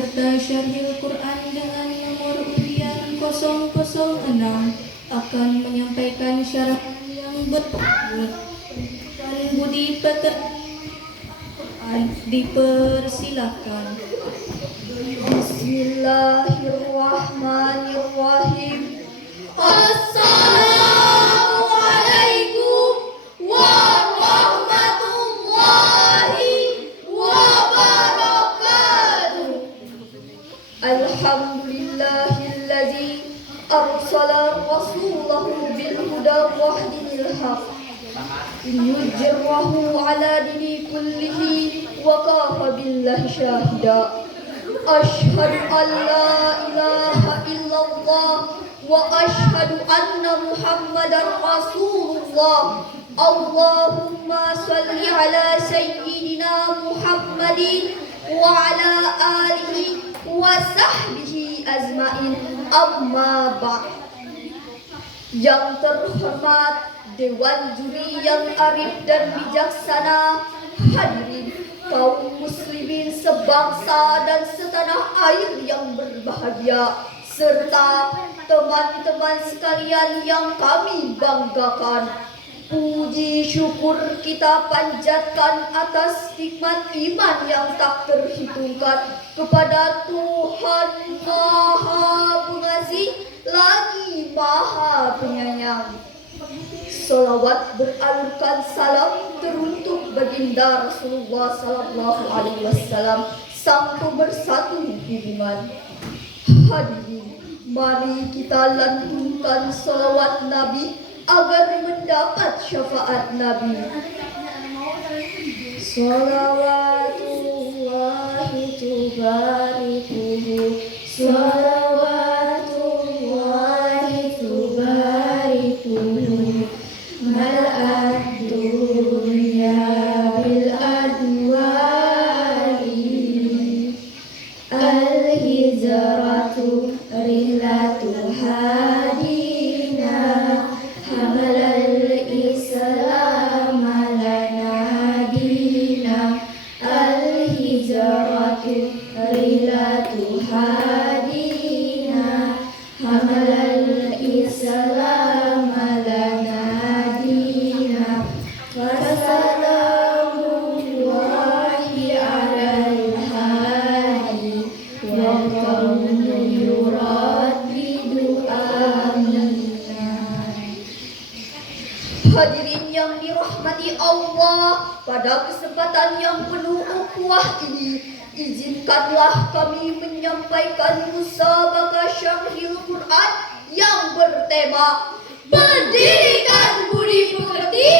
serta Syarhil Quran dengan nomor undian 006 akan menyampaikan syarahan yang berikut. Budi Peterni Quran dipersilakan. Bismillahirrahmanirrahim. Assalamualaikum warahmatullahi wabarakatuh. Alhamdulillahilladzi arsala rasulahu bil huda wa dinil haq liyudhhirahu ala dini kullihi wa kafa billahi syahida. Asyhadu an la ilaha illallah wa asyhadu anna Muhammadar Rasulullah. Allahumma salli ala sayyidina Muhammadin wa ala alihi wa sahbihi azmain. Amma ba'd. Yang terhormat Dewan Juri yang arif dan bijaksana, hadirin kaum muslimin sebangsa dan setanah air yang berbahagia, serta teman-teman sekalian yang kami banggakan. Puji syukur kita panjatkan atas nikmat iman yang tak terhitungkan kepada Tuhan Maha Pengasih lagi Maha Penyayang. Salawat beralurkan salam teruntuk baginda Rasulullah sallallahu alaihi wasallam, sang pemersatu hubungan. Hadirin, mari kita lantunkan salawat Nabi agar mendapat syafaat Nabi. Salawatullahi tubarikuhu, salawatullahi tubarikuhu. Mal'ad dunya bil adwari, al-hijratu rihlatu hadina, hamalal islam lana dina, al-hijratu rihlatu hadina, hamalal islam lana. Wassalamullahi alal hadi wa qawmun yuraddidu amina. Hadirin yang dirahmati Allah, pada kesempatan yang penuh ukhuwah ini, izinkanlah kami menyampaikan musabaqah Syarhil Quran yang bertema Pendidikan Budi Pekerti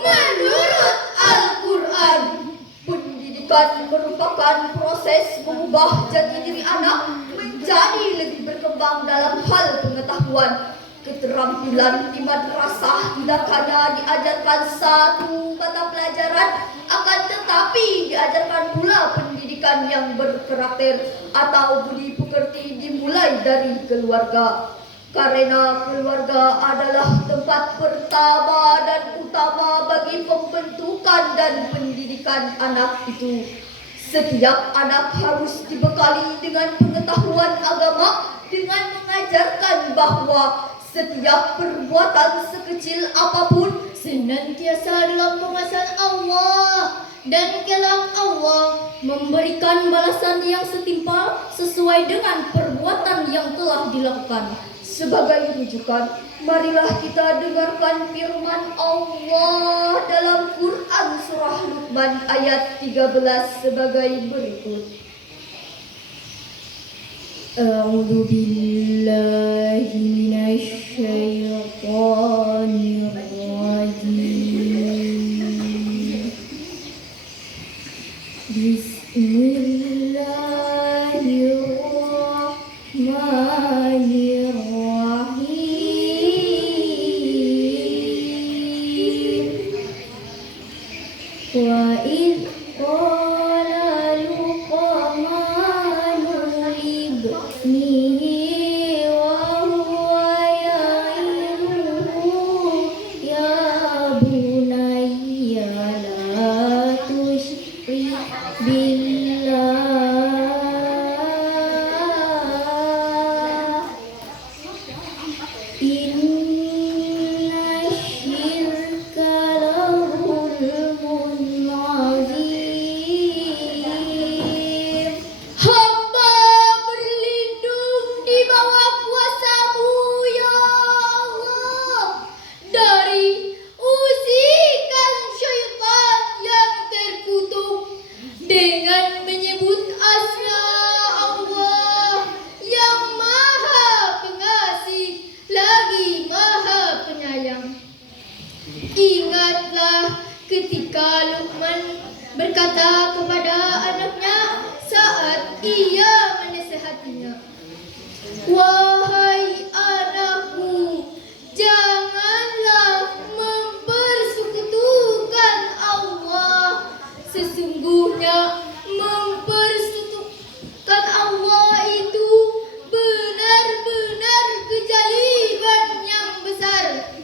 menurut Al-Quran. Pendidikan merupakan proses mengubah jati diri anak menjadi lebih berkembang dalam hal pengetahuan. Keterampilan di madrasah tidak hanya diajarkan satu mata pelajaran, akan tetapi diajarkan pula pendidikan yang berkarakter atau budi pekerti dimulai dari keluarga. Karena keluarga adalah tempat pertama dan utama bagi pembentukan dan pendidikan anak itu. Setiap anak harus dibekali dengan pengetahuan agama dengan mengajarkan bahwa setiap perbuatan sekecil apapun senantiasa dalam pengawasan Allah, dan kelak Allah memberikan balasan yang setimpal sesuai dengan perbuatan yang telah dilakukan. Sebagai rujukan, marilah kita dengarkan firman Allah dalam Quran surah Luqman ayat 13 sebagai berikut. A'udzu billahi minasy syaithanir rajim. Bismillahirrahmanirrahim. Wa idh qala Luqmanu libnihi maha kuasa-Mu ya Allah dari usikan syaitan yang terkutuk dengan menyebut asma Allah yang maha pengasih lagi maha penyayang. Ingatlah ketika Luqman berkata kepada anaknya saat ia menasihatinya, "Wahai anakku, janganlah mempersekutukan Allah. Sesungguhnya mempersekutukan Allah itu benar-benar kejaliban yang besar."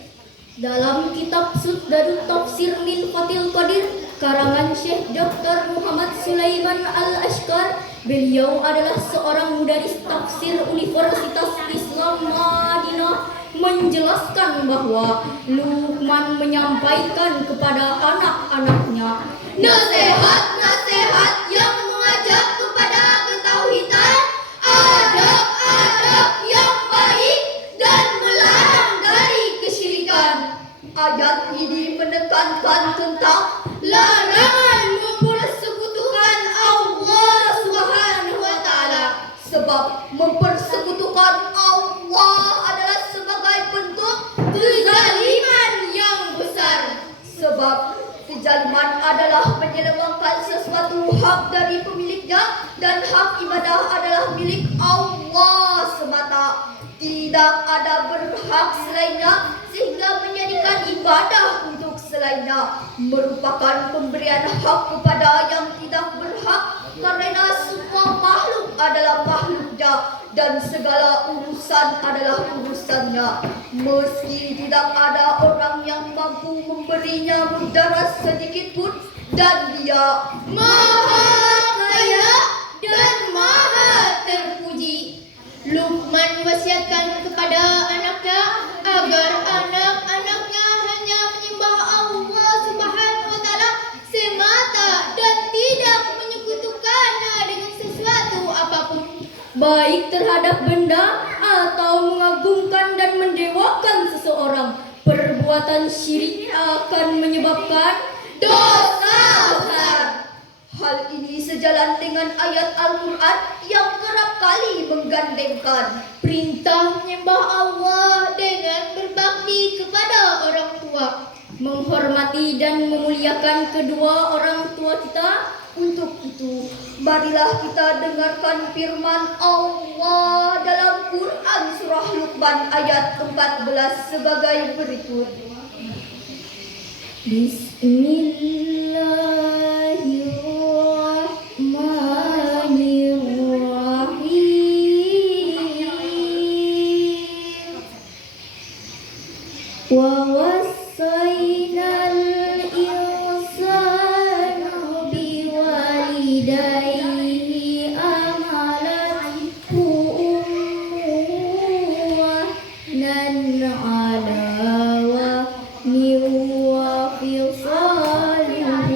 Dalam kitab Darut Tafsir min Fathil Qadir karangan Syekh Dr. Muhammad Sulaiman Al-Ashqar, beliau adalah seorang mudaris tafsir Universitas Islam Madinah, menjelaskan bahwa Luqman menyampaikan kepada anak-anaknya nasihat-nasihat yang mengajak kepada ketauhidan, adab-adab yang baik dan melarang dari kesyirikan. Ayat ini menekankan tentang larangan mempersekutukan Allah Subhanahu wa taala, sebab mempersekutukan Allah adalah sebagai bentuk kezaliman yang besar. Sebab kezaliman adalah menyelewengkan sesuatu hak dari pemiliknya, dan hak ibadah adalah milik Allah semata. Tidak ada berhak selainnya, sehingga menjadikan ibadah untuk selainnya merupakan pemberian hak kepada yang tidak berhak, karena semua makhluk adalah makhluknya dan segala urusan adalah urusannya. Meski tidak ada orang yang mampu memberinya mudarat sedikit pun, dan Dia Maha Kaya dan Maha Terpuji. Luqman wasiatkan kepada anaknya agar anak-anaknya hanya menyembah Allah Subhanahu wa taala semata dan tidak menyekutukannya dengan sesuatu apapun, baik terhadap benda atau mengagungkan dan mendewakan seseorang. Perbuatan syirik akan menyebabkan dosa besar. Hal ini sejalan dengan ayat Al-Quran yang kerap kali menggandengkan perintah menyembah Allah dengan berbakti kepada orang tua, menghormati dan memuliakan kedua orang tua kita. Untuk itu, marilah kita dengarkan firman Allah dalam Quran surah Luqman ayat 14 sebagai berikut. Bismillahirrahmanirrahim. Wa wassaynal insana biwalidayhi hamalathu ummuhu wahnan ala wahnin wa fisaluhu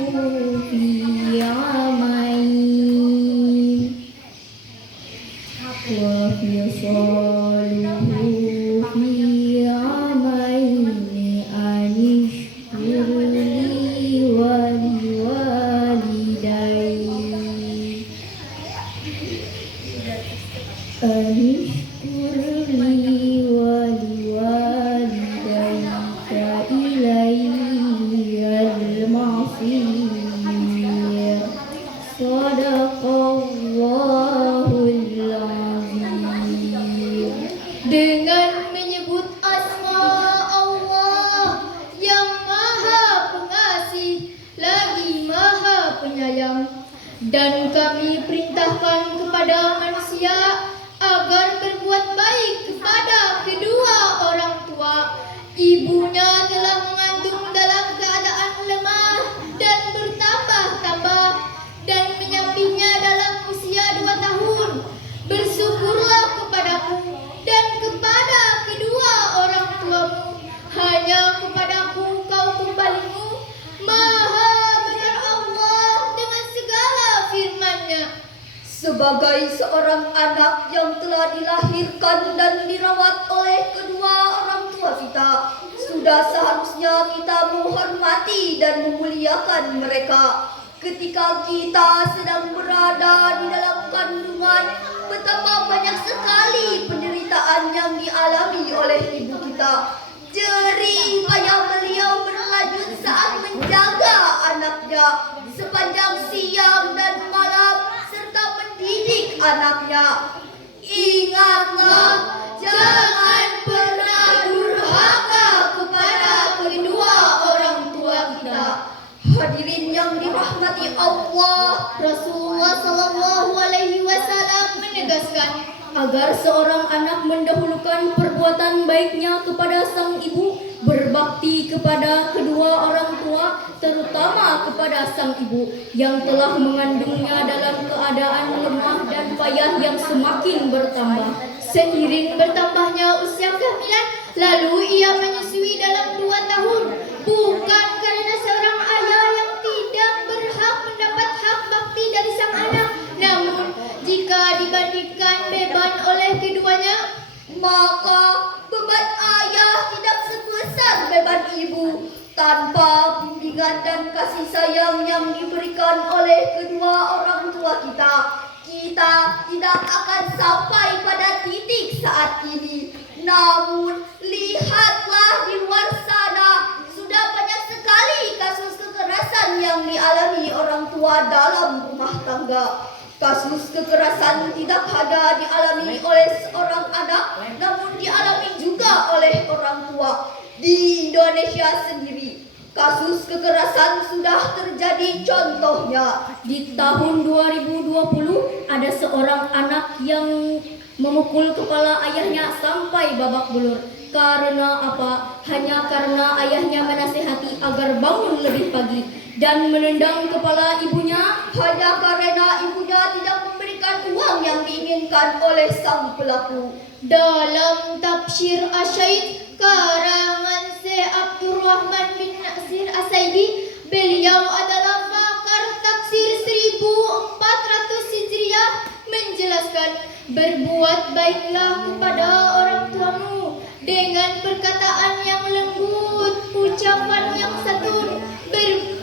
fi amayn wa fisaluhu fi amayn anishkur li wa liwalidayhi anishkur li wa liwalidayka ilayyal masir. Sadaqallahul azim. Dengan menyebut asma Allah yang maha pengasih lagi maha penyayang, dan kami perintahkan kepada manusia agar berbuat baik kepada kedua orang tua. Ibunya telah mengandung dalam keadaan lemah dan bertambah-tambah, dan menyambingnya dalam usia 2 tahun. Bersyukurlah kepadaku dan kepada Sebagai seorang anak yang telah dilahirkan dan dirawat oleh kedua orang tua kita, sudah seharusnya kita menghormati dan memuliakan mereka. Ketika kita sedang berada di dalam kandungan, betapa banyak sekali penderitaan yang dialami oleh ibu kita. Jerih payah beliau berlanjut saat menjaga anaknya sepanjang siang dan malam serta mendidik anaknya. Ingatlah, jangan pernah durhaka kepada kedua orang tua kita. Hadirin yang dirahmati Allah, Rasulullah Shallallahu Alaihi Wasallam menegaskan agar seorang anak mendahulukan perbuatan baiknya kepada sang ibu, berbakti kepada kedua orang tua, terutama kepada sang ibu yang telah mengandungnya dalam keadaan lemah dan payah yang semakin bertambah. Seiring bertambahnya usia kehamilan, lalu ia menyusui dalam 2 tahun, bukan karena seorang ayah yang tidak berhak mendapat hak bakti dari sang anak, namun jika dibandingkan beban oleh keduanya, maka beban ayah tidak sebesar beban ibu. Tanpa bimbingan dan kasih sayang yang diberikan oleh kedua orang tua kita, kita tidak akan sampai pada titik saat ini. Namun, lihatlah di luar sana, sudah banyak sekali kasus kekerasan yang dialami orang tua dalam rumah tangga. Kasus kekerasan tidak hanya dialami oleh seorang anak, namun dialami juga oleh orang tua. Di Indonesia sendiri, kasus kekerasan sudah terjadi. Contohnya, Di tahun 2020 ada seorang anak yang memukul kepala ayahnya sampai babak belur. Karena apa? Hanya karena ayahnya menasihati agar bangun lebih pagi dan menendang kepala ibunya. hanya karena ibunya tidak memberikan uang yang diinginkan oleh sang pelaku. dalam tafsir Asyaid karangan Syekh Abdurrahman bin Nasir As-Saidi, beliau adalah pakar tafsir 1400 Hijriah, menjelaskan, berbuat baiklah kepada orang tuamu dengan perkataan yang lembut, ucapan yang santun,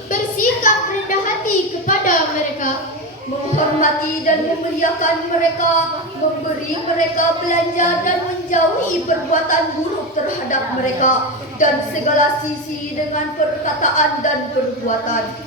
bersikap rendah hati kepada mereka, Menghormati dan memuliakan mereka, memberi mereka belanja dan menjauhi perbuatan buruk terhadap mereka dan segala sisi dengan perkataan dan perbuatan.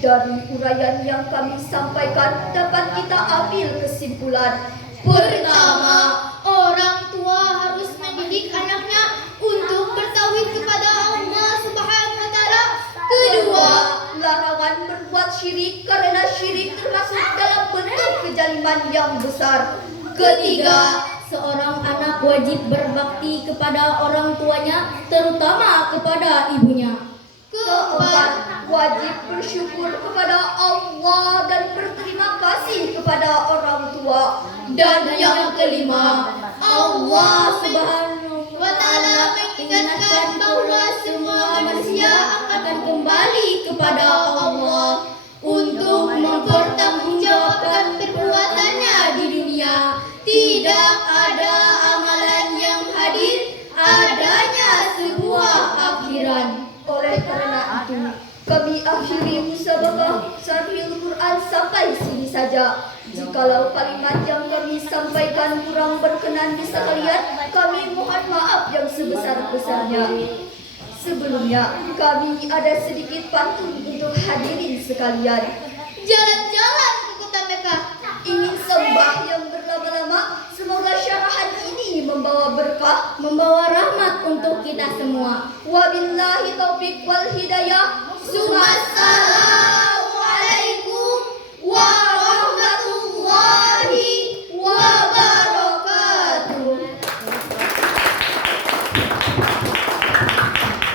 Dari uraian yang kami sampaikan dapat kita ambil kesimpulan. Pertama, orang tua harus mendidik anaknya untuk bertauhid kepada Allah Subhanahu wa taala. Kedua, larangan berbuat syirik karena syirik termasuk dalam bentuk kezaliman yang besar. Ketiga, seorang anak wajib berbakti kepada orang tuanya, terutama kepada ibunya. Keempat, wajib bersyukur kepada Allah dan berterima kasih kepada orang tua. dan yang kelima, Allah Subhanahu wa taala mengingatkan bahwa semua manusia akan kembali kepada Allah untuk mempertanggungjawabkan perbuatannya di dunia. Tidak ada amalan yang hadir, adanya sebuah akhiran. Oleh karena itu, kami akhiri musabaqah Syarhil Quran sampai sini saja. Jikalau kalimat yang kami sampaikan kurang berkenan di sekalian, kami mohon maaf yang sebesar-besarnya. Sebelumnya, kami ada sedikit pantun untuk hadirin sekalian. Jalan-jalan ke kota Mekah, Ingin sembah yang berlama-lama, semoga syarahan ini membawa berkah. membawa rahmat untuk kita semua. Wabillahi taufiq wal hidayah. Summa salam.